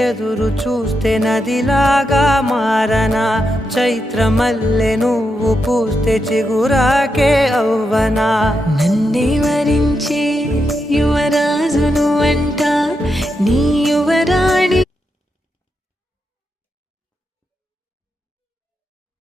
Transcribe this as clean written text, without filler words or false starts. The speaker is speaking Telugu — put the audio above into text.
ఎదురు చూస్తే నదిలాగా మారనా చైత్రమల్లె నువ్వు పూస్తే చిగురాకే అవ్వనా నన్నే వరించే యువరాజును అంట నీ యువ